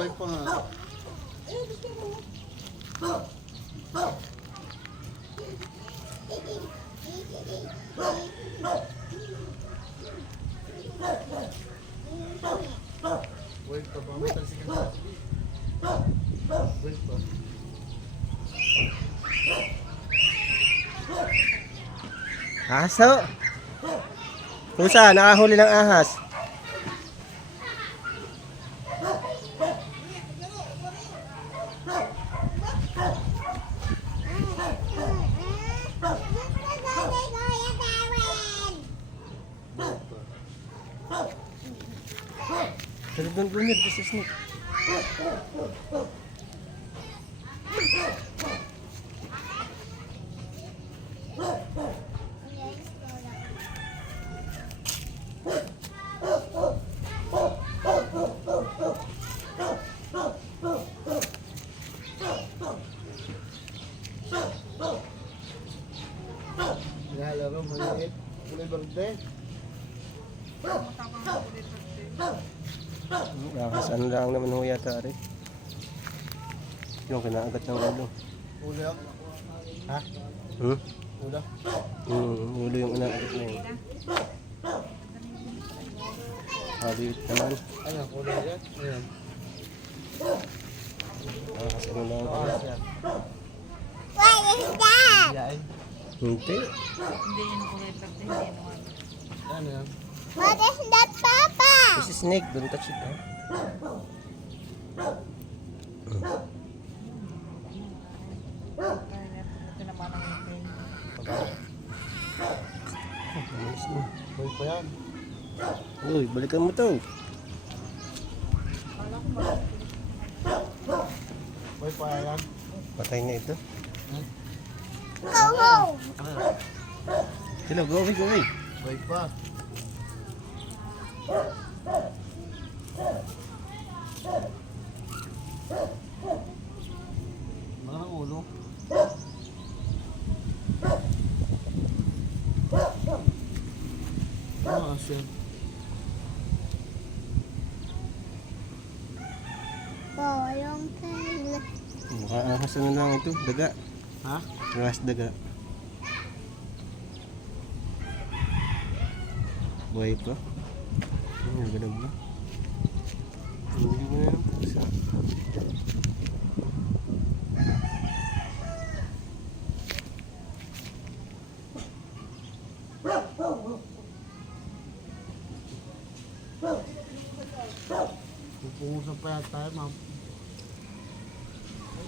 Buhay pa nga. Buhay pa ba? May talsikan pa. Buhay pa. Aso. Pusa, nakahuli ng ahas. Pero doon bunod, this is snake. Nahalaro, maliit. Kulay berde. Ahas, ano lang naman ho yata rin. Yung kinaagat ng ulo. Ulo yan. Ha? Hmm? Ulo? Ulo yung inaagat na yun. Maliit naman. Ano, kulay yan? Ayan. Ahas, ano lang. Ahas yan. What is that? Yain. Hindi. Hindi yun kulay pati, hindi naman. Ano yan? What is that, Papa? This is snake, don't touch it. Ha? Kaya ito naman ang ngipin. Alis na. Buhay pa yan. Uy, balikan mo to. Buhay pa yan. Patay na ito. Go home. Sila, go away, go away. Buhay pa. Mga ulo. Ahas yan. Oh, yung tail. Mukha ahas na lang ito, daga. Ha? Ahas daga. Buhay pa. Ganag na. Hindi mo na yung pusa. Pupungusan pa yan tayo,